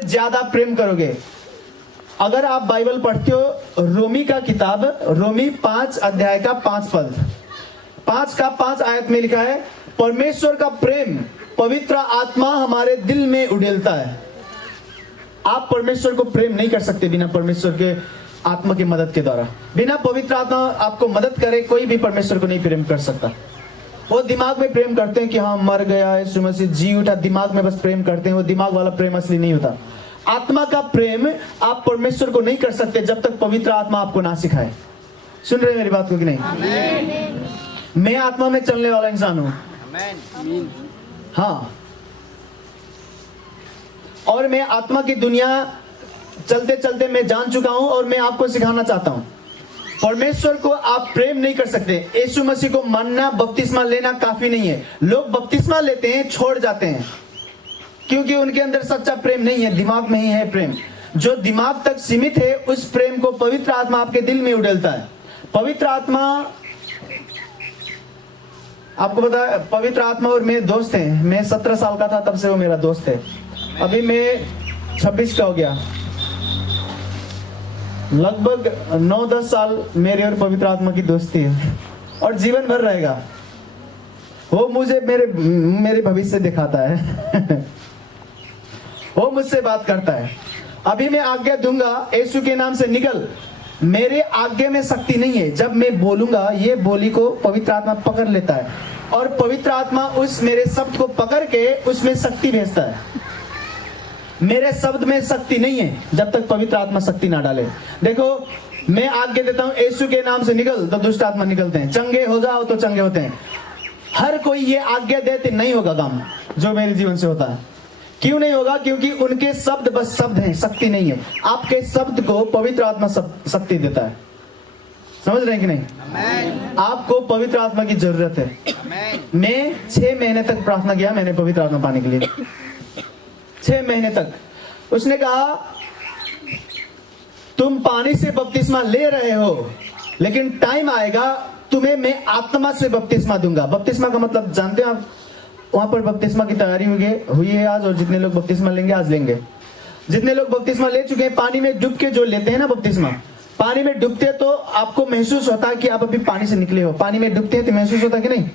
ज्यादा प्रेम करोगे। अगर आप बाइबल पढ़ते हो, रोमी का किताब, रोमी 5 अध्याय का 5 पद, 5 का 5 आयत में लिखा है, परमेश्वर का प्रेम पवित्र आत्मा हमारे दिल में उड़ेलता है। आप परमेश्वर को प्रेम नहीं कर सकते बिना परमेश्वर के आत्मा की मदद के द्वारा। बिना पवित्र आत्मा आपको मदद करे कोई भी परमेश्वर को नहीं प्रेम कर सकता। वो दिमाग में प्रेम करते हैं कि हाँ मर गया, यीशु मसीह जी उठा, दिमाग में बस प्रेम करते हैं। वो दिमाग वाला प्रेम असली नहीं होता। आत्मा का प्रेम आप परमेश्वर को नहीं कर सकते जब तक पवित्र आत्मा आपको ना सिखाए। सुन रहे मेरी बात को कि नहीं? मैं आत्मा में चलने वाला इंसान हूं। हाँ, और मैं आत्मा की दुनिया चलते चलते मैं जान चुका हूं और मैं आपको सिखाना चाहता हूं। परमेश्वर को आप प्रेम नहीं कर सकते। यीशु मसीह को मानना, बपतिस्मा लेना काफी नहीं है। लोग बपतिस्मा लेते हैं, छोड़ जाते हैं, क्योंकि उनके अंदर सच्चा प्रेम नहीं है, दिमाग में ही है प्रेम। जो दिमाग तक सीमित है, उस प्रेम को पवित्र आत्मा आपके दिल में उड़ेलता है। पवित्र आत्मा, आपको पता है, पवित्र आत्मा और मेरे दोस्त हैं। मैं 17 साल का था तब से वो मेरा दोस्त है। अभी मैं 26 का हो गया। लगभग 9-10 साल मेरे और पवित्र आत्मा की दोस्ती है और जीवन भर रहेगा। वो मुझे मेरे भविष्य दिखाता है वो मुझसे बात करता है। अभी मैं आज्ञा दूंगा, यीशु के नाम से निकल। मेरे आज्ञा में शक्ति नहीं है। जब मैं बोलूंगा, ये बोली को पवित्र आत्मा पकड़ लेता है और पवित्र आत्मा उस मेरे शब्द को पकड़ के उसमें शक्ति भेजता है। मेरे शब्द में शक्ति नहीं है जब तक पवित्र आत्मा शक्ति ना डाले। देखो, मैं आज्ञा देता हूं, यीशु के नाम से निकल, तो दुष्ट आत्मा निकलते हैं। चंगे हो जाओ तो चंगे होते हैं। हर कोई ये आज्ञा देते नहीं होगा काम जो मेरे जीवन से होता है। क्यों नहीं होगा? क्योंकि उनके शब्द बस शब्द हैं, शक्ति नहीं है। आपके शब्द को पवित्र आत्मा शक्ति देता है। समझ रहे हैं कि नहीं? आपको पवित्र आत्मा की जरूरत है। मैं 6 महीने तक प्रार्थना किया मैंने पवित्र आत्मा पाने के लिए। 6 महीने तक। उसने कहा, तुम पानी से बपतिस्मा ले रहे हो, लेकिन टाइम आएगा तुम्हें मैं आत्मा से बपतिस्मा दूंगा। बपतिस्मा का मतलब जानते हैं आप? वहां पर बपतिस्मा की तैयारी हुई है आज, और जितने लोग बपतिस्मा लेंगे आज लेंगे। जितने लोग बपतिस्मा ले चुके हैं, पानी में डूब के जो लेते हैं ना बपतिस्मा, पानी में डूबते तो आपको महसूस होता है कि आप अभी पानी से निकले हो। पानी में डूबते हैं तो महसूस होता है कि नहीं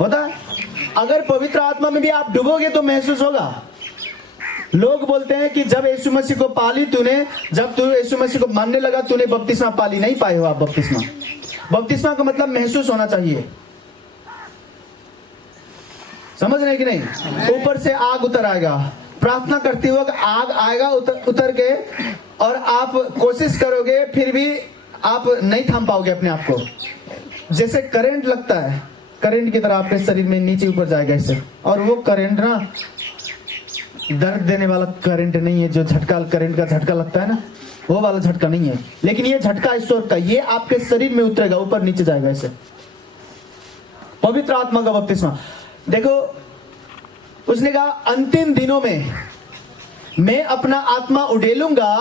होता? अगर पवित्र आत्मा में भी आप डूबोगे तो महसूस होगा। लोग बोलते हैं कि जब यीशु मसीह को पाली तूने, जब तू यीशु मसीह को मानने लगा तूने बपतिस्मा पाली। नहीं पाए हो आप बपतिस्मा। बपतिस्मा का मतलब महसूस होना चाहिए। समझ रहे कि नहीं? ऊपर से आग उतर आएगा। प्रार्थना करते वक्त आग आएगा उतर के, और आप कोशिश करोगे फिर भी आप नहीं थाम पाओगे अपने आप को। जैसे करंट लगता है, करंट की तरह आपके शरीर में नीचे ऊपर जाएगा ऐसे। और वो करंट ना दर्द देने वाला करंट नहीं है, जो झटका, करंट का झटका लगता है ना, वो वाला झटका नहीं है। लेकिन ये झटका ईश्वर का, ये आपके शरीर में उतरेगा, ऊपर नीचे जाएगा ऐसे। पवित्र आत्मा का बपतिस्मा। देखो, उसने कहा अंतिम दिनों में मैं अपना आत्मा उड़ेलूंगा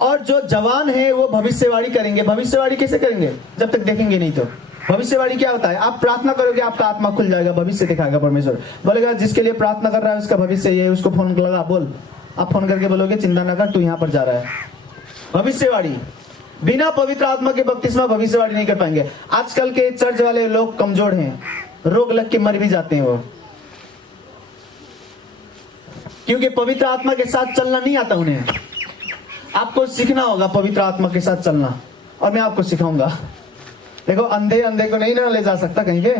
और जो जवान है वो भविष्यवाणी करेंगे। भविष्यवाणी कैसे करेंगे? जब तक देखेंगे नहीं। तो भविष्यवाणी क्या होता है? आप प्रार्थना करोगे, आपका आत्मा खुल जाएगा, भविष्य दिखाएगा परमेश्वर। बोलेगा जिसके लिए प्रार्थना कर रहा है उसका भविष्य ये, उसको फोन लगा, बोल। आप फोन करके बोलोगे चिंता न कर, तू यहाँ पर जा रहा है। भविष्यवाणी। बिना पवित्र आत्मा के बपतिस्मा भविष्यवाणी नहीं कर पाएंगे। आजकल के चर्च वाले लोग कमजोर हैं, रोग लग के मर भी जाते हैं वो, क्योंकि पवित्र आत्मा के साथ चलना नहीं आता उन्हें। आपको सीखना होगा पवित्र आत्मा के साथ चलना, और मैं आपको सिखाऊंगा। देखो, अंधे अंधे को नहीं ना ले जा सकता कहीं पे,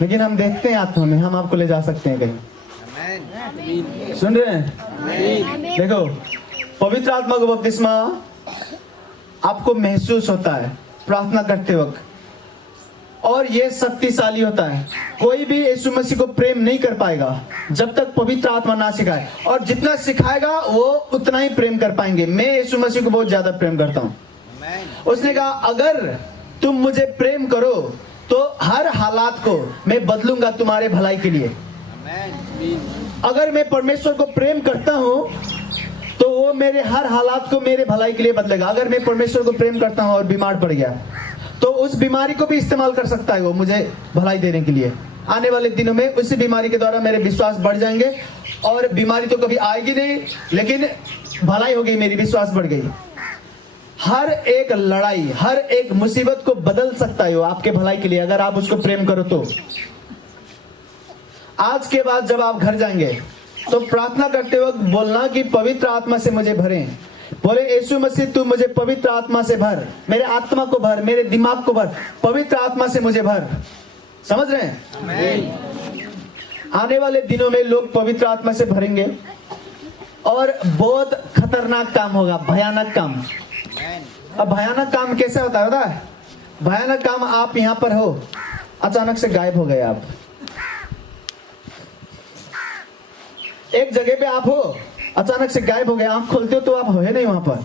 लेकिन हम देखते हैं आत्मा में, हम आपको ले जा सकते हैं कहीं। सुन रहे हैं? देखो, पवित्र आत्मा को बपतिस्मा आपको महसूस होता है प्रार्थना करते वक्त, और ये शक्तिशाली होता है। कोई भी यीशु मसीह को प्रेम नहीं कर पाएगा जब तक पवित्र आत्मा ना सिखाए, और जितना सिखाएगा वो उतना ही प्रेम कर पाएंगे। मैं यीशु मसीह को बहुत ज्यादा प्रेम करता हूँ। उसने कहा अगर तुम मुझे प्रेम करो तो हर हालात को मैं बदलूंगा तुम्हारे भलाई के लिए। अगर मैं परमेश्वर को प्रेम करता हूँ तो वो मेरे हर हालात को मेरे भलाई के लिए बदलेगा। अगर मैं परमेश्वर को प्रेम करता हूँ और बीमार पड़ गया तो उस बीमारी को भी इस्तेमाल कर सकता है वो मुझे भलाई देने के लिए। आने वाले दिनों में उसी बीमारी के द्वारा मेरे विश्वास बढ़ जाएंगे और बीमारी तो कभी आएगी नहीं, लेकिन भलाई हो गई, मेरी विश्वास बढ़ गई। हर एक लड़ाई, हर एक मुसीबत को बदल सकता है वो आपके भलाई के लिए, अगर आप उसको प्रेम करो तो। आज के बाद जब आप घर जाएंगे तो प्रार्थना करते वक्त बोलना कि पवित्र आत्मा से मुझे भरें। बोले यीशु मसीह तू मुझे पवित्र आत्मा से भर, मेरे आत्मा को भर, मेरे दिमाग को भर, पवित्र आत्मा से मुझे भर। समझ रहे हैं? आने वाले दिनों में लोग पवित्र आत्मा से भरेंगे और बहुत खतरनाक काम होगा, भयानक काम। अब भयानक काम कैसे होता है पता है? भयानक काम, आप यहां पर हो, अचानक से गायब हो गए आप। एक जगह पे आप हो, अचानक से गायब हो गए, आंख खोलते हो तो आप हो नहीं वहां पर,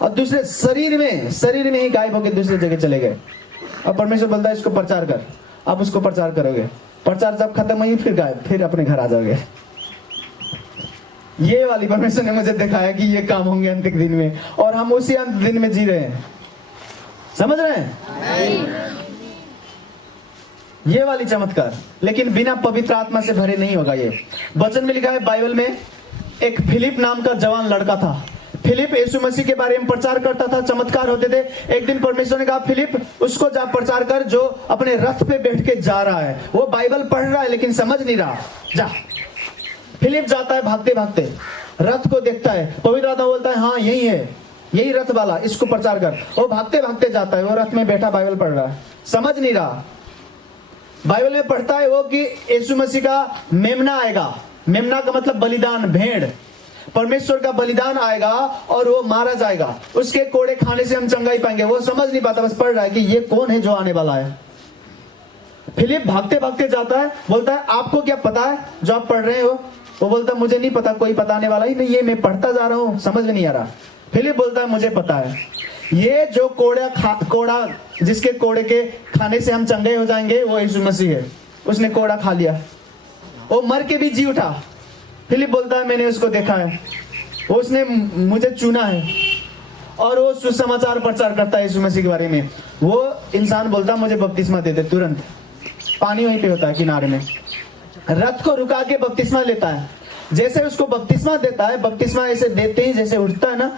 और दूसरे शरीर में ही गायब हो गए, दूसरे जगह चले गए। और परमेश्वर बोलता है इसको प्रचार कर, आप उसको प्रचार करोगे, प्रचार जब खत्म हुई फिर गायब, फिर अपने घर आ जाओगे। ये वाली परमेश्वर ने मुझे दिखाया कि ये काम होंगे अंतिम दिन में, और हम उसी अंत दिन में जी रहे हैं। समझ रहे हैं? ये वाली चमत्कार, लेकिन बिना पवित्र आत्मा से भरे नहीं होगा। ये वचन में लिखा है बाइबल में, एक फिलिप नाम का जवान लड़का था। फिलिप यीशु मसीह के बारे में प्रचार करता था, चमत्कार होते थे। एक दिन परमेश्वर ने कहा फिलिप उसको जा प्रचार कर जो अपने रथ पे बैठ के जा रहा है, वो बाइबल पढ़ रहा है लेकिन समझ नहीं रहा। जा। फिलिप जाता है भागते भागते, रथ को देखता है, पवित्र आत्मा बोलता है हाँ यही है, यही रथ वाला, इसको प्रचार कर। वो भागते भागते जाता है, वो रथ में बैठा बाइबल पढ़ रहा है, समझ नहीं रहा। बाइबल में पढ़ता है वो कि यीशु मसीह का मेमना आएगा, मेमना का मतलब बलिदान, भेड़, परमेश्वर का बलिदान आएगा और वो मारा जाएगा, उसके कोड़े खाने से हम चंगाई पाएंगे। वो समझ नहीं पाता, बस पढ़ रहा है कि ये कौन है जो आने वाला है। फिलिप भागते भागते जाता है, बोलता है आपको क्या पता है जो आप पढ़ रहे हो? वो बोलता है मुझे नहीं पता, कोई बताने वाला ही नहीं, ये मैं पढ़ता जा रहा हूँ, समझ में नहीं आ रहा। फिलिप बोलता है मुझे पता है, ये जो कोड़ा जिसके कोड़े के खाने से हम चंगे हो जाएंगे वो यीशु मसीह है। उसने कोड़ा खा लिया, वो मर के भी जी उठा। फिलिप बोलता है मैंने उसको देखा है, उसने मुझे चुना है, और वो सुसमाचार प्रचार करता है यीशु मसीह के बारे में। वो इंसान बोलता मुझे बपतिस्मा दे दे तुरंत, पानी वहीं पे होता है किनारे में, रथ को रुका के बपतिस्मा लेता है। जैसे उसको बपतिस्मा देता है, बपतिस्मा ऐसे देते ही जैसे उठता है ना,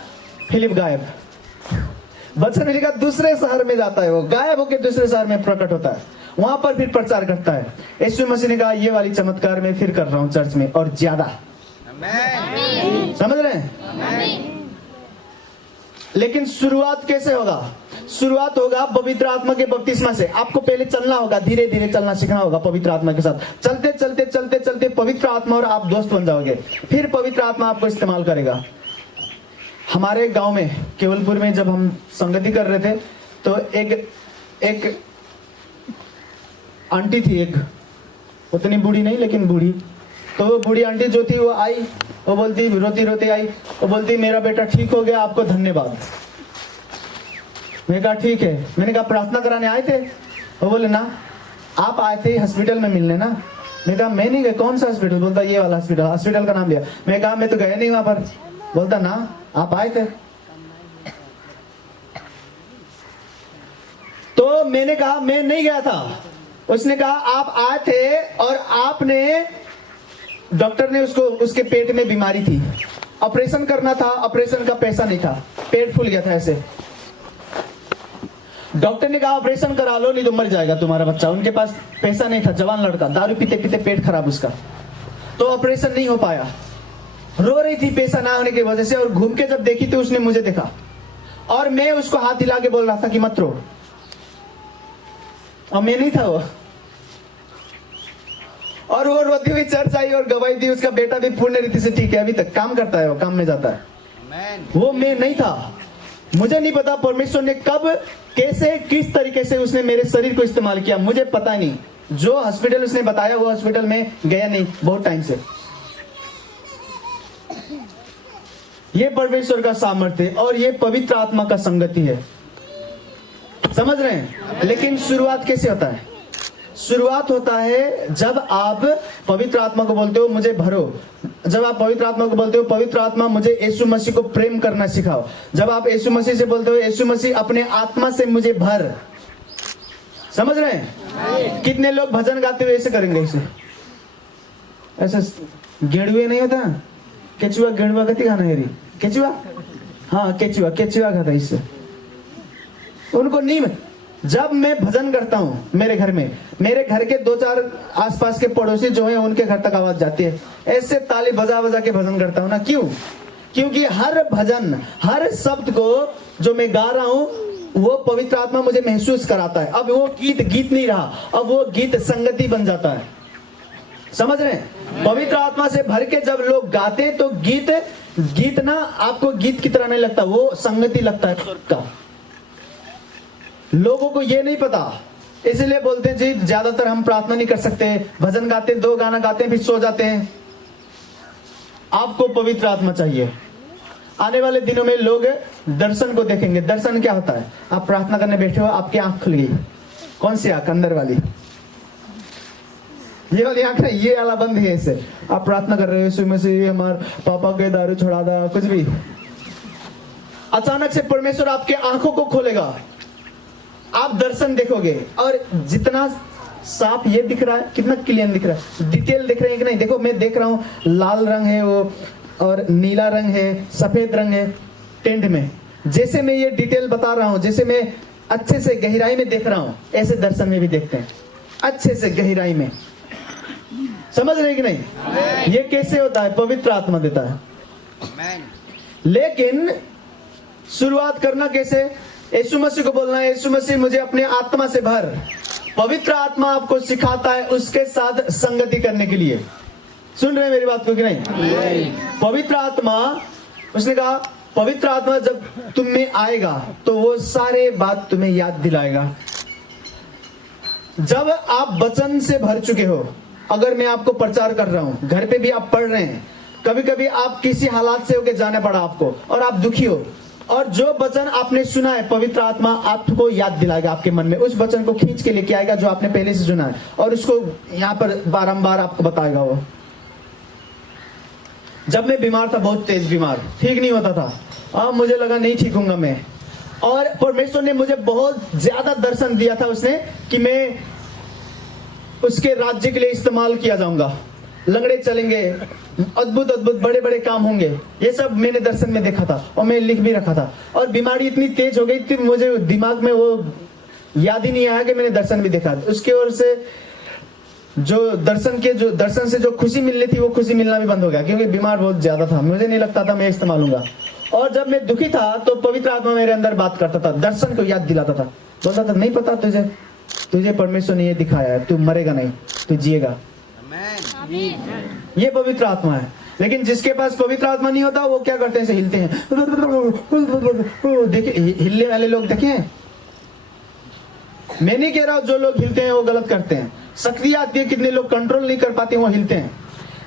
फिलिप गायब। वचन में लिखा दूसरे शहर में जाता है, वो गायब होकर दूसरे शहर में प्रकट होता है, वहां पर फिर प्रचार करता है। यीशु मसीह ने कहा ये वाली चमत्कार मैं फिर कर रहा हूं चर्च में, और ज्यादा। समझ रहे हैं? लेकिन शुरुआत कैसे होगा? शुरुआत होगा पवित्र आत्मा के बपतिस्मा से। आपको पहले चलना होगा, धीरे धीरे चलना सीखना होगा पवित्र आत्मा के साथ। चलते चलते चलते चलते पवित्र आत्मा और आप दोस्त बन जाओगे, फिर पवित्र आत्मा आपको इस्तेमाल करेगा। हमारे गांव में केवलपुर में जब हम संगति कर रहे थे तो एक आंटी थी, एक उतनी बूढ़ी नहीं लेकिन बूढ़ी। तो वो बूढ़ी आंटी जो थी वो आई, वो बोलती रोती रोती आई, वो बोलती मेरा बेटा ठीक हो गया, आपको धन्यवाद। मैंने कहा ठीक है। मैंने कहा प्रार्थना कराने आए थे? वो बोले ना, आप आए थे हॉस्पिटल में मिलने ना। मैंने कहा मैं नहीं गया। कौन सा हॉस्पिटल? बोलता ये वाला हॉस्पिटल, हॉस्पिटल का नाम लिया। मैंने कहा मैं तो गया नहीं वहां पर। बोलता ना आप आए थे। तो मैंने कहा मैं नहीं गया था। उसने कहा आप आए थे और आपने, डॉक्टर ने उसके पेट में बीमारी थी, ऑपरेशन करना था, ऑपरेशन का पैसा नहीं था, पेट फूल गया था ऐसे। डॉक्टर ने कहा ऑपरेशन करा लो नहीं तो मर जाएगा तुम्हारा बच्चा। उनके पास पैसा नहीं था, जवान लड़का, दारू पीते पीते पेट खराब उसका, तो ऑपरेशन नहीं हो पाया। रो रही थी पैसा ना होने की वजह से, और घूम के जब देखी तो उसने मुझे देखा और मैं उसको हाथ हिला के बोल रहा था कि मत रो, और मैं नहीं था वो। और वो रोती हुई चर्च आई और गवाही दी। उसका बेटा भी पूर्ण रीति से ठीक है, अभी तक काम करता है, वो काम में जाता है। वो मैं नहीं था। मुझे नहीं पता परमेश्वर ने कब, कैसे, किस तरीके से उसने मेरे शरीर को इस्तेमाल किया, मुझे पता नहीं। जो हॉस्पिटल उसने बताया वो हॉस्पिटल में गया नहीं बहुत टाइम से। ये परमेश्वर का सामर्थ्य और ये पवित्र आत्मा का संगति है। समझ रहे हैं? लेकिन शुरुआत कैसे होता है? शुरुआत होता है जब आप पवित्र आत्मा को बोलते हो मुझे भरो। जब आप पवित्र आत्मा को बोलते हो पवित्र आत्मा मुझे यीशु मसीह को प्रेम करना सिखाओ। जब आप यीशु मसीह से बोलते हो यीशु मसीह अपने आत्मा से मुझे भर। समझ रहे हैं? कितने लोग भजन गाते हुए ऐसे करेंगे, ऐसे ऐसे गेड़ुए नहीं होता, केचुआ गेड़ुआ कति खाना है, केचुआ, हाँ केचुआ, केचुआ खाता इससे। उनको नीम, जब मैं भजन करता हूँ मेरे घर में, मेरे घर के 2-4 आसपास के पड़ोसी जो हैं उनके घर तक आवाज जाती है, ऐसे ताली बजा बजा के भजन करता हूँ ना। क्यों? क्योंकि हर भजन, हर शब्द को जो मैं गा रहा हूँ वो पवित्र आत्मा मुझे महसूस कराता है। अब वो गीत गीत नहीं रहा, अब वो गीत संगति बन जाता है। समझ रहे हैं? पवित्र आत्मा से भर के जब लोग गाते हैं तो गीत ना आपको गीत की तरह नहीं लगता, वो संगति लगता है स्वर्ग का। लोगों को ये नहीं पता, इसलिए बोलते हैं जी ज्यादातर हम प्रार्थना नहीं कर सकते, भजन गाते हैं, 2 गाना गाते हैं फिर सो जाते हैं। आपको पवित्र आत्मा चाहिए। आने वाले दिनों में लोग दर्शन को देखेंगे। दर्शन क्या होता है? आप प्रार्थना करने बैठे हो, आपकी आंख खुल गई। कौन सी आंख? अंदर वाली, ये वाली आंख नहीं, ये वाला बंद है। इसे आप प्रार्थना कर रहे हो, यीशु मसीह हमारे पापा के दारू छुड़ा दा, कुछ भी। अचानक से परमेश्वर आपके आंखों को खोलेगा, आप दर्शन देखोगे। और जितना साफ ये दिख रहा है, कितना क्लियर दिख रहा है, डिटेल दिख रहे हैं कि नहीं? देखो मैं देख रहा हूँ, लाल रंग है वो, और नीला रंग है, सफेद रंग है टेंट में। जैसे मैं ये डिटेल बता रहा हूँ, जैसे मैं अच्छे से गहराई में देख रहा हूँ, ऐसे दर्शन में भी देखते हैं, अच्छे से गहराई में। समझ रहे कि नहीं? ये कैसे होता है? पवित्र आत्मा देता है। लेकिन शुरुआत करना कैसे? यीशु मसीह को बोलना है, यीशु मसीह मुझे अपने आत्मा से भर। पवित्र आत्मा आपको सिखाता है उसके साथ संगति करने के लिए। सुन रहे हैं मेरी बात को कि नहीं? पवित्र आत्मा, उसने कहा पवित्र आत्मा जब तुम में आएगा तो वो सारे बात तुम्हें याद दिलाएगा। जब आप वचन से भर चुके हो, अगर मैं आपको प्रचार कर रहा हूं, घर पे भी आप पढ़ रहे हैं, कभी कभी आप किसी हालात से होके जाना पड़ा आपको और आप दुखी हो, और जो वचन आपने सुना है पवित्र आत्मा आपको याद दिलाएगा। आपके मन में उस वचन को खींच के लेके आएगा जो आपने पहले से सुना है, और उसको यहाँ पर बारंबार आपको बताएगा। वो जब मैं बीमार था, बहुत तेज बीमार, ठीक नहीं होता था, मुझे लगा नहीं ठीक होऊंगा मैं, और परमेश्वर ने मुझे बहुत ज्यादा दर्शन दिया था उसने कि मैं उसके राज्य के लिए इस्तेमाल किया जाऊंगा, लंगड़े चलेंगे, अद्भुत अद्भुत बड़े बड़े काम होंगे। ये सब मैंने दर्शन में देखा था और मैं लिख भी रखा था। और बीमारी इतनी तेज हो गई थी, मुझे दिमाग में वो याद ही नहीं आया कि मैंने दर्शन भी देखा। उसके ओर से जो दर्शन से जो खुशी मिलनी थी वो खुशी मिलना भी बंद हो गया, क्योंकि बीमार बहुत ज्यादा था, मुझे नहीं लगता था मैं इस्तेमाल लूंगा। और जब मैं दुखी था तो पवित्र आत्मा मेरे अंदर बात करता था, दर्शन को याद दिलाता था, बोलता था नहीं पता तुझे परमेश्वर ने ये दिखाया है, तू मरेगा नहीं, तू जिएगा। ये पवित्र आत्मा है। लेकिन जिसके पास पवित्र आत्मा नहीं होता वो क्या करते हैं? ऐसे हिलते हैं। देखिए हिलने वाले लोग देखे हैं? मैं नहीं कह रहा हूं जो लोग हिलते हैं वो गलत करते हैं, शक्ति आती है, कितने लोग कंट्रोल नहीं कर पाते वो हिलते हैं।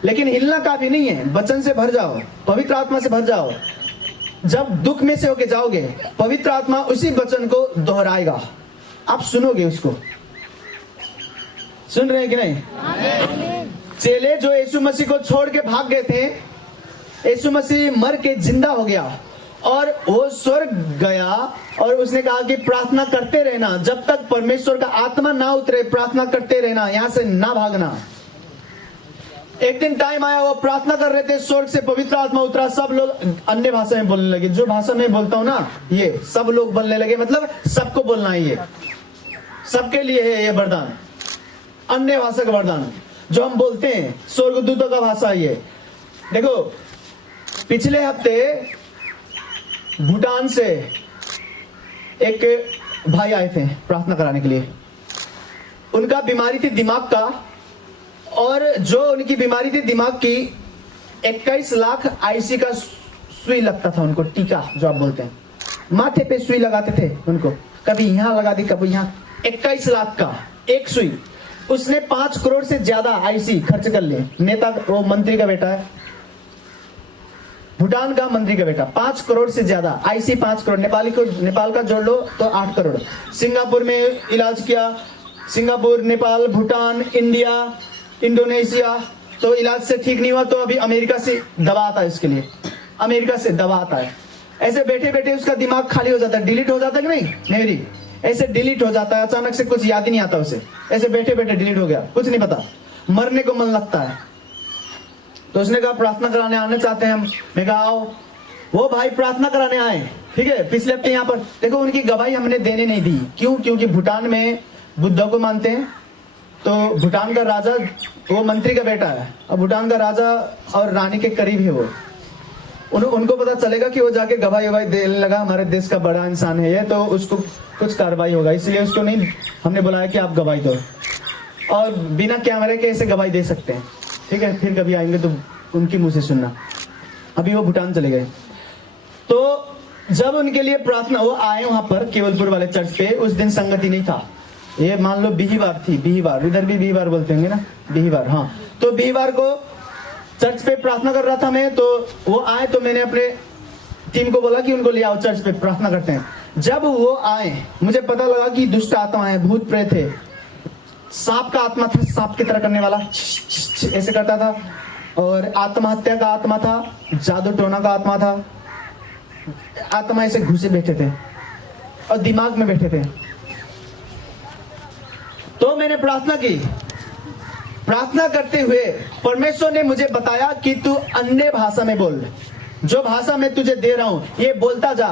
लेकिन हिलना काफी नहीं है, वचन से भर जाओ, पवित्र आत्मा से भर जाओ। जब दुख में से होके जाओगे, पवित्र आत्मा उसी वचन को दोहराएगा, आप सुनोगे उसको। सुन रहे हैं कि नहीं? चेले जो यीशु मसीह को छोड़ के भाग गए थे, यीशु मसीह मर के जिंदा हो गया और वो स्वर्ग गया, और उसने कहा कि प्रार्थना करते रहना, जब तक परमेश्वर का आत्मा ना उतरे प्रार्थना करते रहना, यहां से ना भागना। एक दिन टाइम आया, वो प्रार्थना कर रहे थे, स्वर्ग से पवित्र आत्मा उतरा, सब लोग अन्य भाषा में बोलने लगे। जो भाषा में बोलता हूं ना, ये सब लोग बोलने लगे, मतलब सबको बोलना है, ये सबके लिए है ये वरदान, अन्य भाषा का वरदान जो हम बोलते हैं, स्वर्गदूतों का भाषा ये। देखो पिछले हफ्ते भूटान से एक भाई आए थे प्रार्थना कराने के लिए। उनका बीमारी थी दिमाग का, और जो उनकी बीमारी थी दिमाग की, 21 लाख आईसी का सुई लगता था उनको, टीका जो आप बोलते हैं, माथे पे सुई लगाते थे उनको, कभी यहां लगा दी कभी यहां। 21 लाख का एक सुई। उसने 5 करोड़ से ज्यादा आईसी खर्च कर लिए। नेता, वो मंत्री का बेटा है, भूटान का मंत्री का बेटा, 5 करोड़ से ज्यादा आईसी, 5 करोड़ नेपाल का जोड़ लो तो 8 करोड़। सिंगापुर में इलाज किया, Singapore, Nepal, Bhutan, India, Indonesia, तो इलाज से ठीक नहीं हुआ तो अभी अमेरिका से दवा आता है इसके लिए, अमेरिका से दवा आता है। ऐसे बैठे बैठे उसका दिमाग खाली हो जाता है, डिलीट हो जाता है कि नहीं मेरी, ऐसे डिलीट हो जाता है, अचानक से कुछ याद ही नहीं आता उसे, ऐसे बैठे बैठे डिलीट हो गया, कुछ नहीं पता, मरने को मन लगता है। तो उसने कहा प्रार्थना कराने आना चाहते हैं हम। मैं कहा आओ। वो भाई प्रार्थना कराने आए, ठीक है। पिछले हफ्ते यहाँ पर देखो, उनकी गवाही हमने देने नहीं दी। क्यों? क्योंकि भूटान में बुद्ध को मानते हैं, तो भूटान का राजा, वो मंत्री का बेटा है, और भूटान का राजा और रानी के करीब है वो। उनको पता चलेगा कि वो जाके गवाही ववाही देने लगा, हमारे देश का बड़ा इंसान है ये, तो उसको कुछ कार्रवाई होगा, इसलिए उसको नहीं हमने बुलाया कि आप गवाही दो। और बिना कैमरे के ऐसे गवाही दे सकते हैं, ठीक है। फिर कभी आएंगे तो उनकी मुंह से सुनना। अभी वो भूटान चले गए। तो जब उनके लिए प्रार्थना, वो आए वहां पर केवलपुर वाले चर्च पे। उस दिन संगति नहीं था, ये मान लो बिहीवार थी, बिहीवार, इधर भी बिहीवार बोलते होंगे ना, बिहीवार, हाँ। तो बिहीवार को चर्च पे प्रार्थना कर रहा था मैं, तो वो आए तो मैंने अपने टीम को बोला कि उनको ले आओ चर्च पे प्रार्थना करते हैं। जब वो आए मुझे पता लगा कि दुष्ट आत्मा है, भूत प्रेत है। सांप का आत्मा था, सांप की तरह करने वाला, ऐसे करता था। और आत्महत्या का आत्मा था, जादू टोना का आत्मा था। आत्मा ऐसे घुसे बैठे थे और दिमाग में बैठे थे। तो मैंने प्रार्थना की। प्रार्थना करते हुए परमेश्वर ने मुझे बताया कि तू अन्य भाषा में बोल, जो भाषा मैं तुझे दे रहा हूं ये बोलता जा।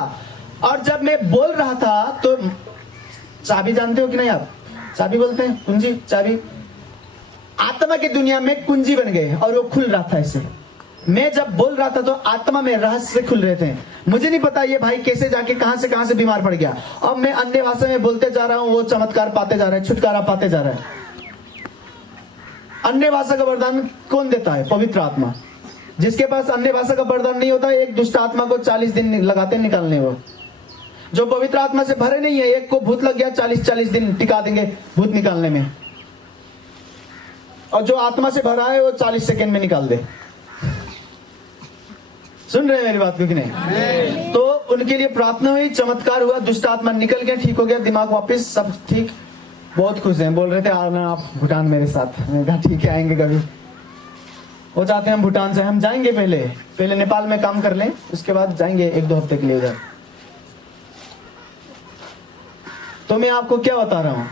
और जब मैं बोल रहा था तो चाबी जानते हो कि नहीं आप? चाबी बोलते हैं, कुंजी, चाबी। आत्मा की दुनिया में कुंजी बन गए और वो खुल रहा था ऐसे। मैं जब बोल रहा था तो आत्मा में रहस्य खुल रहे थे। मुझे नहीं पता ये भाई कैसे जाके कहां से बीमार पड़ गया। अब मैं अन्य भाषा में बोलते जा रहा हूं, वो चमत्कार पाते जा रहे हैं, छुटकारा पाते जा रहे हैं। अन्य भाषा का वरदान कौन देता है? पवित्र आत्मा। जिसके पास अन्य भाषा का वरदान नहीं होता, एक दुष्ट आत्मा को 40 दिन लगाते निकालने। वो जो पवित्र आत्मा से भरे नहीं है, एक को भूत लग गया, 40 दिन टिका देंगे भूत निकालने में। और जो आत्मा से भरा है वो 40 सेकंड में निकाल दे। सुन रहे हैं मेरी बात को कि नहीं? तो उनके लिए प्रार्थना हुई, चमत्कार हुआ, दुष्ट आत्मा निकल गया, ठीक हो गया, दिमाग वापस सब ठीक। बहुत खुश हैं, बोल रहे थे आना आप भूटान मेरे साथ। मैंने कहा ठीक है, आएंगे कभी। वो चाहते हैं हम भूटान से, हम जाएंगे पहले नेपाल में काम कर लें, उसके बाद जाएंगे 1-2 हफ्ते के लिए उधर। तो मैं आपको क्या बता रहा हूं,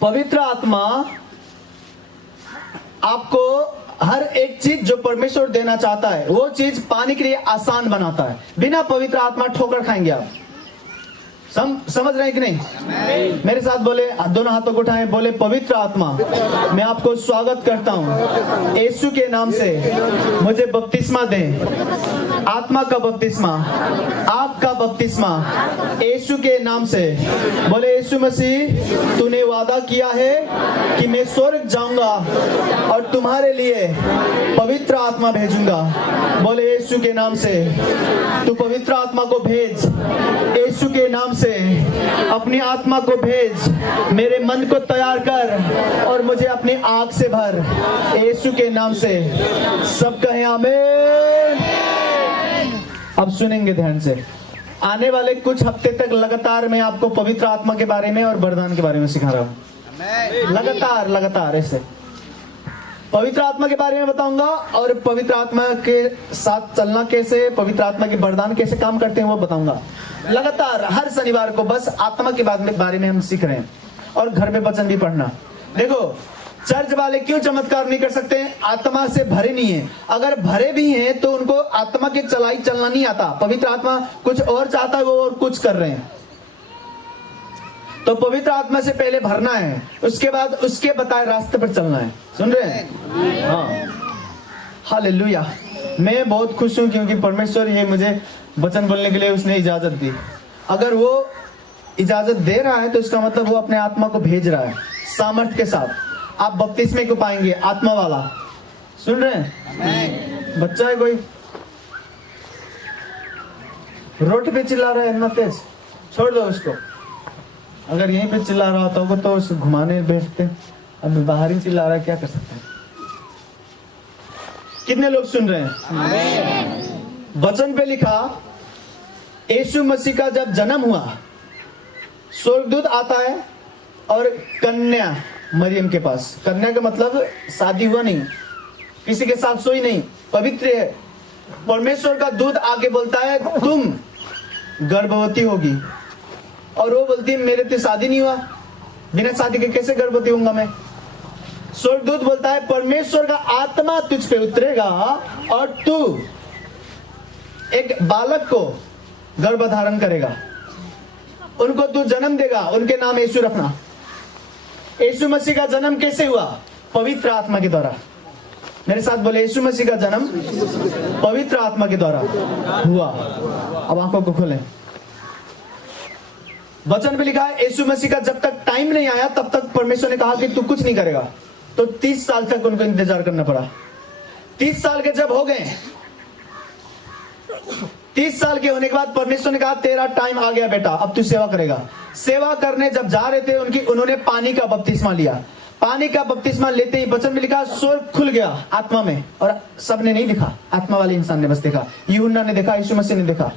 पवित्र आत्मा आपको हर एक चीज जो परमेश्वर देना चाहता है वो चीज पाने के लिए आसान बनाता है। बिना पवित्र आत्मा ठोकर खाएंगे आप। समझ रहे हैं कि नहीं? मेरे साथ बोले, दोनों हाथों को उठाएं, बोले पवित्र आत्मा मैं आपको स्वागत करता हूं, यीशु के नाम से मुझे बपतिस्मा दें। आत्मा का बपतिस्मा, आपका बपतिस्मा यीशु के नाम से। बोले यीशु मसीह तूने वादा किया है कि मैं स्वर्ग जाऊंगा और तुम्हारे लिए पवित्र आत्मा भेजूंगा। बोले यीशु के नाम से तू पवित्र आत्मा को भेज, यीशु के नाम से अपनी आत्मा को भेज, मेरे मन को तैयार कर और मुझे अपनी आंख से भर, यीशु के नाम से। सब कहें आमीन। अब सुनेंगे ध्यान से। आने वाले कुछ हफ्ते तक लगातार मैं आपको पवित्र आत्मा के बारे में और वरदान के बारे में सिखा रहा हूं। लगातार ऐसे पवित्र आत्मा के बारे में बताऊंगा और पवित्र आत्मा के साथ चलना कैसे, पवित्र आत्मा के वरदान कैसे काम करते हैं वो बताऊंगा। लगातार हर शनिवार को बस आत्मा के बारे में हम सीख रहे हैं। और घर में वचन भी पढ़ना। देखो चर्च वाले क्यों चमत्कार नहीं कर सकते? आत्मा से भरे नहीं है। अगर भरे भी हैं तो उनको आत्मा के चलना नहीं आता। पवित्र आत्मा कुछ और चाहता है, वो और कुछ कर रहे हैं। तो पवित्र आत्मा से पहले भरना है, उसके बाद उसके बताए रास्ते पर चलना है। सुन रहे हैं? हाँ, हालेलुया। मैं बहुत खुश हूं क्योंकि परमेश्वर ये मुझे वचन बोलने के लिए उसने इजाजत दी। अगर वो इजाजत दे रहा है तो इसका मतलब वो अपने आत्मा को भेज रहा है सामर्थ्य के साथ। आप बपतिस्मे को पाएंगे आत्मा वाला। सुन रहे हैं? बच्चा है कोई रोड पे चिल्ला रहा है इतना तेज, छोड़ दो उसको। अगर यहीं पे चिल्ला रहा होता तो उसे घुमाने बैठते। अब बाहर ही चिल्ला रहा है, क्या कर सकते हैं? कितने लोग सुन रहे हैं? वचन पे लिखा यीशु मसीह का जब जन्म हुआ, स्वर्गदूत आता है और कन्या मरियम के पास। कन्या का मतलब शादी हुआ नहीं, किसी के साथ सोई नहीं, पवित्र है। परमेश्वर का दूत आके बोलता है तुम गर्भवती होगी। और वो बोलती है मेरे तो शादी नहीं हुआ, बिना शादी के कैसे गर्भवती होऊंगा मैं? स्वर्गदूत बोलता है परमेश्वर का आत्मा तुझ पे उतरेगा और तू एक बालक को गर्भ धारण करेगा, उनको तू जन्म देगा, उनके नाम यीशु रखना। यीशु मसीह का जन्म कैसे हुआ? पवित्र आत्मा के द्वारा। मेरे साथ बोले, यीशु मसीह का जन्म पवित्र आत्मा के द्वारा हुआ। अब आंखों को खोलें। वचन पे लिखा है यीशु मसीह का जब तक टाइम नहीं आया तब तक परमेश्वर ने कहा कि तू कुछ नहीं करेगा। तो 30 साल तक उनको इंतजार करना पड़ा। 30 साल के जब हो गए, 30 साल के होने के बाद परमेश्वर ने कहा तेरा टाइम आ गया बेटा, अब तू सेवा करेगा। सेवा करने जब जा रहे थे उन्होंने पानी का बपतिस्मा लिया। पानी का बपतिस्मा लेते ही वचन में लिखा स्वर्ग खुल गया आत्मा में, और सबने नहीं देखा, आत्मा वाले इंसान ने बस देखा। यूहन्ना ने देखा, यीशु मसीह ने देखा।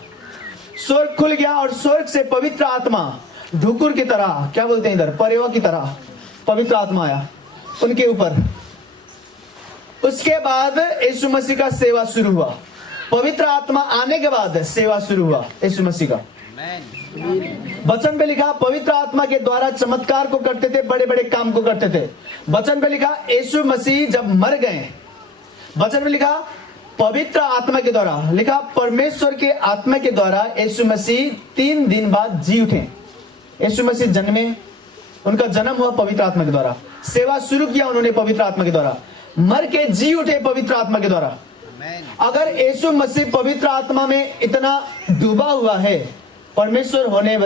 स्वर्ग खुल गया और स्वर्ग से पवित्र आत्मा ढुकुर की तरह, क्या बोलते हैं इधर, परेवा की तरह पवित्र आत्मा आया उनके ऊपर। उसके बाद यीशु मसीह का सेवा शुरू हुआ। पवित्र आत्मा आने के बाद सेवा शुरू हुआ यीशु मसीह का। वचन पे लिखा पवित्र आत्मा के द्वारा चमत्कार को करते थे, बड़े बड़े काम को करते थे। वचन पे लिखा यीशु मसीह जब मर गए, वचन पे लिखा पवित्र आत्मा के द्वारा, लिखा परमेश्वर के आत्मा के द्वारा यीशु मसीह 3 दिन बाद जी उठे। यीशु मसीह जन्मे, उनका जन्म हुआ पवित्र आत्मा के द्वारा। सेवा शुरू किया उन्होंने पवित्र आत्मा के द्वारा। मर के जी उठे पवित्र आत्मा के द्वारा। अगर यीशु मसीह पवित्र आत्मा में इतना डूबा हुआ है, परमेश्वर होने,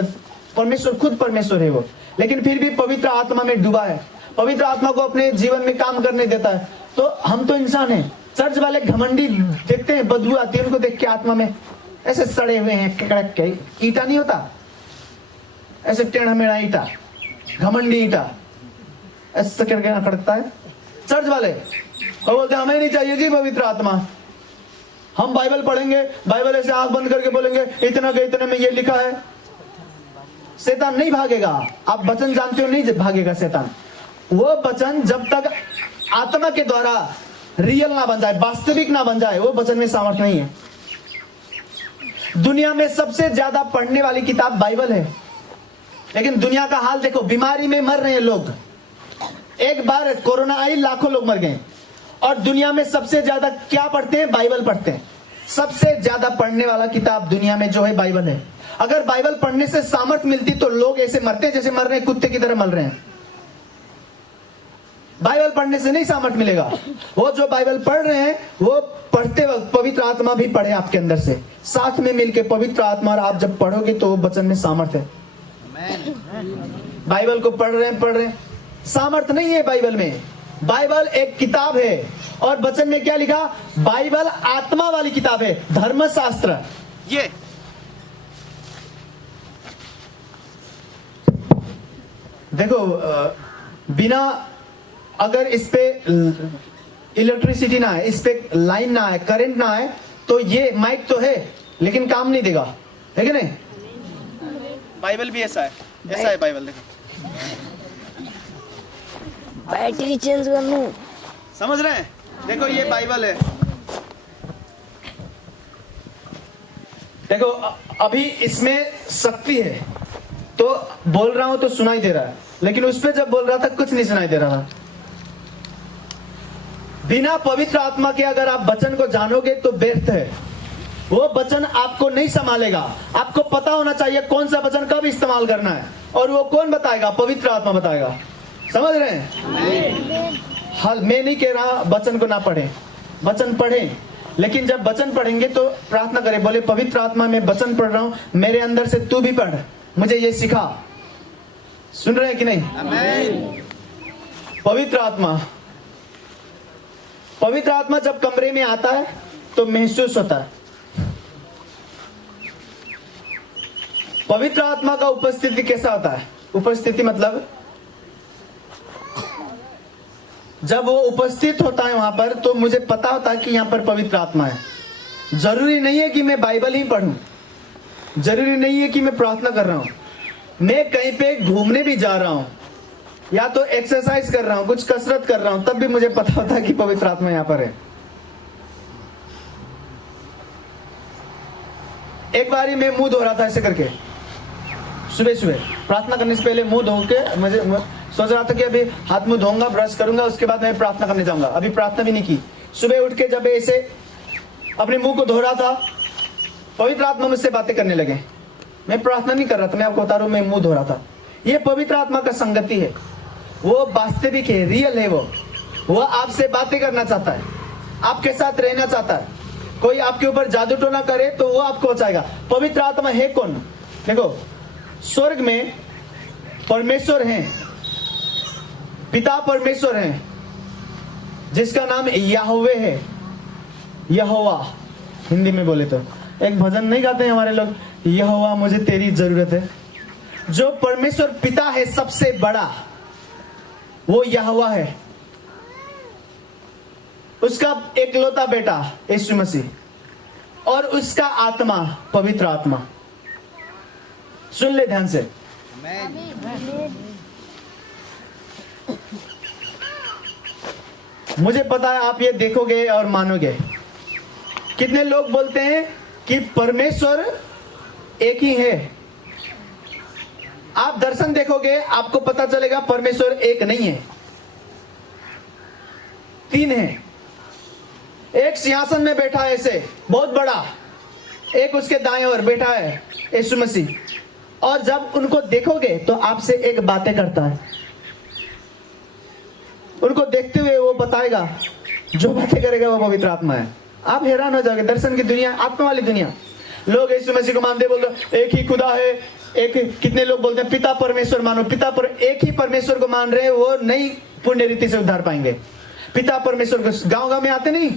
परमेश्वर खुद परमेश्वर है वो, लेकिन फिर भी पवित्र आत्मा में डूबा है, पवित्र आत्मा को अपने जीवन में काम करने देता है, तो हम तो इंसान हैं। चर्च वाले घमंडी देखते हैं, बदबू आती है उनको देख के, आत्मा में ऐसे सड़े हुए हैं, कड़क के ईटा नहीं होता, ऐसे टेढ़ा मेढ़ा ईटा, घमंडी ईटा ऐसे करके खड़कता है। चर्च वाले वो बोलते हैं हमें नहीं चाहिए जी पवित्र आत्मा, हम बाइबल पढ़ेंगे, बाइबल ऐसे आंख बंद करके बोलेंगे इतना के इतने में ये लिखा है। शैतान नहीं भागेगा, आप वचन जानते हो, नहीं भागेगा शैतान। वो वचन जब तक आत्मा के द्वारा रियल ना बन जाए, वास्तविक ना बन जाए, वो वचन में सामर्थ नहीं है। दुनिया में सबसे ज्यादा पढ़ने वाली किताब बाइबल है, लेकिन दुनिया का हाल देखो, बीमारी में मर रहे हैं लोग। एक बार कोरोना आई, लाखों लोग मर गए, और दुनिया में सबसे ज्यादा क्या पढ़ते हैं? बाइबल पढ़ते हैं। सबसे ज्यादा पढ़ने वाला किताब दुनिया में जो है बाइबल है। अगर बाइबल पढ़ने से सामर्थ्य मिलती तो लोग ऐसे मरते जैसे मर रहे हैं, कुत्ते की तरह मर रहे हैं। बाइबल पढ़ने से नहीं सामर्थ्य मिलेगा। वो जो बाइबल पढ़ रहे हैं, वो पढ़ते वक्त पवित्र आत्मा भी पढ़े आपके अंदर से, साथ में मिलके पवित्र आत्मा, और आप जब पढ़ोगे तो वचन में सामर्थ्य है। बाइबल को पढ़ रहे हैं, सामर्थ्य नहीं है बाइबल में। बाइबल एक किताब है, और वचन में क्या लिखा? बाइबल आत्मा वाली किताब है, धर्मशास्त्र। ये देखो, बिना अगर इस पे इलेक्ट्रिसिटी ना है, इस पे लाइन ना है, करंट ना है, तो ये माइक तो है लेकिन काम नहीं देगा, है कि नहीं? बाइबल भी ऐसा है, ऐसा है बाइबल। देखो बैटरी चेंज कर लूं, समझ रहे हैं? देखो ये बाइबल है। देखो अभी इसमें शक्ति है, तो बोल रहा हूं तो सुनाई दे रहा है, लेकिन उस पे जब बोल रहा था कुछ नहीं सुनाई दे रहा था। बिना पवित्र आत्मा के अगर आप वचन को जानोगे तो व्यर्थ है। वो वचन आपको नहीं संभालेगा। आपको पता होना चाहिए कौन सा वचन कब इस्तेमाल करना है, और वो कौन बताएगा? पवित्र आत्मा बताएगा। समझ रहे हैं? हाल मैं नहीं कह रहा वचन को ना पढ़ें, वचन पढ़ें, लेकिन जब वचन पढ़ेंगे तो प्रार्थना करें, बोले पवित्र आत्मा मैं वचन पढ़ रहा हूं, मेरे अंदर से तू भी पढ़, मुझे ये सिखा। सुन रहे हैं कि नहीं? आमीन। पवित्र आत्मा, पवित्र आत्मा जब कमरे में आता है तो महसूस होता है। पवित्र आत्मा का उपस्थिति कैसा होता है? उपस्थिति मतलब जब वो उपस्थित होता है वहां पर, तो मुझे पता होता है कि यहां पर पवित्र आत्मा है। जरूरी नहीं है कि मैं बाइबल ही पढूं, जरूरी नहीं है कि मैं प्रार्थना कर रहा हूं, मैं कहीं पे घूमने भी जा रहा हूं या तो एक्सरसाइज कर रहा हूं, कुछ कसरत कर रहा हूं, तब भी मुझे पता होता है कि पवित्र आत्मा यहां पर है। एक बारी मैं मुंह धो रहा था ऐसे करके, सुबह सुबह प्रार्थना करने से पहले मुंह धो के मुझे सोच रहा था कि अभी हाथ मुंह धोऊंगा, ब्रश करूंगा, उसके बाद मैं प्रार्थना करने जाऊंगा। अभी प्रार्थना भी नहीं की। सुबह उठ के जब ऐसे अपने मुंह को धो रहा था, पवित्र आत्मा मुझसे बातें करने लगे। मैं प्रार्थना नहीं कर रहा था, मैं आपको बता रहा हूं, मैं मुंह धो रहा था। ये पवित्र आत्मा का संगति है, वो वास्तविक है, रियल है। वो आपसे बातें करना चाहता है, आपके साथ रहना चाहता है। कोई आपके ऊपर जादू टोना करे तो वो आपको बचाएगा। पवित्र आत्मा है कौन? देखो, स्वर्ग में परमेश्वर हैं, पिता परमेश्वर हैं, जिसका नाम याहवे है, यहोवा हिंदी में बोले तो। एक भजन नहीं गाते हैं हमारे लोग, यहोवा मुझे तेरी जरूरत है। जो परमेश्वर पिता है सबसे बड़ा, वो यहोवा है। उसका एकलौता बेटा यीशु मसीह, और उसका आत्मा पवित्र आत्मा। सुन ले ध्यान से। मुझे पता है आप ये देखोगे और मानोगे। कितने लोग बोलते हैं कि परमेश्वर एक ही है। आप दर्शन देखोगे, आपको पता चलेगा परमेश्वर एक नहीं है, तीन है। एक सिंहासन में बैठा है ऐसे बहुत बड़ा, एक उसके दाएं ओर बैठा है यीशु मसीह। और जब उनको देखोगे तो आपसे एक बातें करता है। उनको देखते हुए वो बताएगा, जो बातें करेगा वो पवित्र आत्मा है। आप हैरान हो जाओगे। दर्शन की दुनिया, आत्मा वाली दुनिया। लोग यीशु मसीह को मानते, बोलते एक ही खुदा है, एक। कितने लोग बोलते हैं पिता परमेश्वर मानो, पिता पर एक ही परमेश्वर को मान रहे हैं, वो नहीं पुण्य रीति से उद्धार पाएंगे। पिता परमेश्वर को गांव गांव में आते नहीं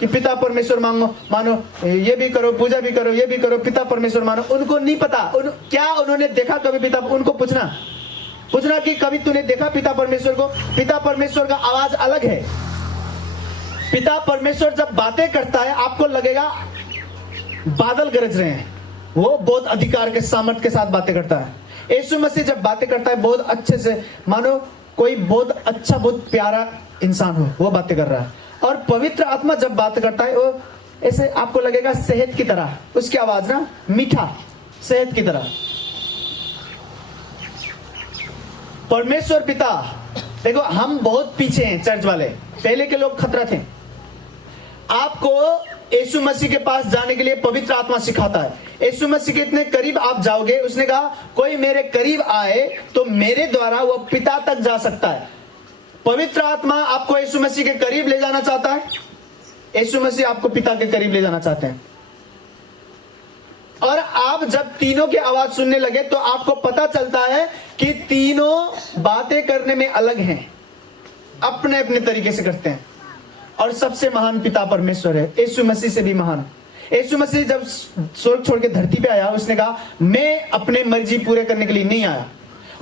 कि पिता परमेश्वर मानो, ये भी करो, पूजा भी करो, ये भी करो, पिता परमेश्वर मानो। उनको नहीं पता क्या उन्होंने देखा कभी पिता? उनको पूछना कि कभी तूने देखा पिता परमेश्वर को? पिता परमेश्वर का आवाज अलग है। पिता परमेश्वर जब बातें करता है, आपको लगेगा बादल गरज रहे हैं। वो बहुत अधिकार के सामर्थ के साथ बातें करता है। यीशु मसीह जब बातें करता है, बहुत अच्छे से, मानो कोई बहुत अच्छा, बहुत प्यारा इंसान हो, वो बातें कर रहा है। और पवित्र आत्मा जब बात करता है, वो ऐसे आपको लगेगा शहद की तरह। उसकी आवाज ना मीठा, शहद की तरह। परमेश्वर पिता, देखो हम बहुत पीछे हैं चर्च वाले, पहले के लोग खतरा थे। आपको यीशु मसीह के पास जाने के लिए पवित्र आत्मा सिखाता है। यीशु मसीह के इतने करीब आप जाओगे, उसने कहा कोई मेरे करीब आए तो मेरे द्वारा वो पिता तक जा सकता है। पवित्र आत्मा आपको यीशु मसीह के करीब ले जाना चाहता है, यीशु मसीह आपको पिता के करीब ले जाना चाहते हैं। और आप जब तीनों की आवाज सुनने लगे तो आपको पता चलता है कि तीनों बातें करने में अलग हैं, अपने अपने तरीके से करते हैं। और सबसे महान पिता परमेश्वर है, यीशु मसीह से भी महान। यीशु मसीह जब स्वर्ग छोड़ के धरती पे आया, उसने कहा मैं अपने मर्जी पूरे करने के लिए नहीं आया।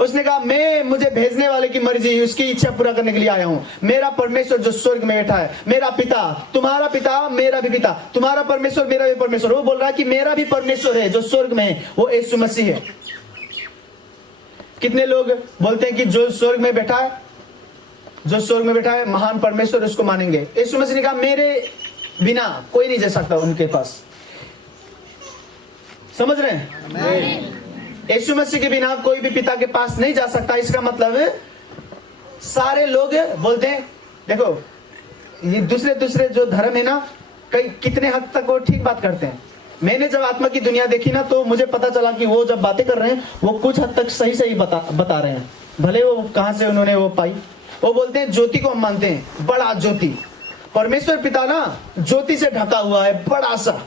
उसने कहा मैं मुझे भेजने वाले की मर्जी, उसकी इच्छा पूरा करने के लिए आया हूं। मेरा परमेश्वर जो स्वर्ग में बैठा है, मेरा पिता, तुम्हारा पिता, मेरा भी पिता, तुम्हारा परमेश्वर, मेरा भी परमेश्वर। वो बोल रहा है कि मेरा भी परमेश्वर है जो स्वर्ग में है, वो यीशु मसीह है। कितने लोग बोलते हैं कि जो स्वर्ग में बैठा है, जो स्वर्ग में बैठा है महान परमेश्वर, उसको मानेंगे। यीशु मसीह ने कहा मेरे बिना कोई नहीं जा सकता उनके पास। समझ रहे हैं? यीशु मसीह के बिना कोई भी पिता के पास नहीं जा सकता। इसका मतलब है सारे लोग बोलते हैं, देखो ये दूसरे दूसरे जो धर्म है ना, कई कितने हद तक वो ठीक बात करते हैं। मैंने जब आत्मा की दुनिया देखी ना, तो मुझे पता चला कि वो जब बातें कर रहे हैं, वो कुछ हद तक सही सही बता रहे हैं। भले वो कहां से उन्होंने वो पाई। वो बोलते हैं ज्योति को हम मानते हैं, बड़ा ज्योति। परमेश्वर पिता ना ज्योति से ढका हुआ है, बड़ा सा।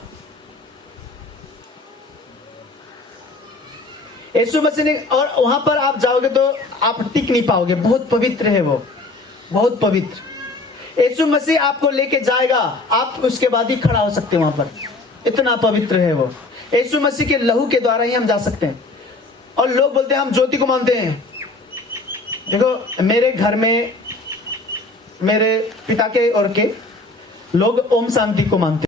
यीशु मसीह ने, और वहां पर आप जाओगे तो आप टिक नहीं पाओगे, बहुत पवित्र है वो, बहुत पवित्र। यीशु मसीह आपको लेके जाएगा, आप उसके बाद ही खड़ा हो सकते हैं वहां पर, इतना पवित्र है वो। यीशु मसीह के लहू के द्वारा ही हम जा सकते हैं। और लोग बोलते हैं हम ज्योति को मानते हैं। देखो मेरे घर में मेरे पिता के और के लोग ओम शांति को मानते हैं।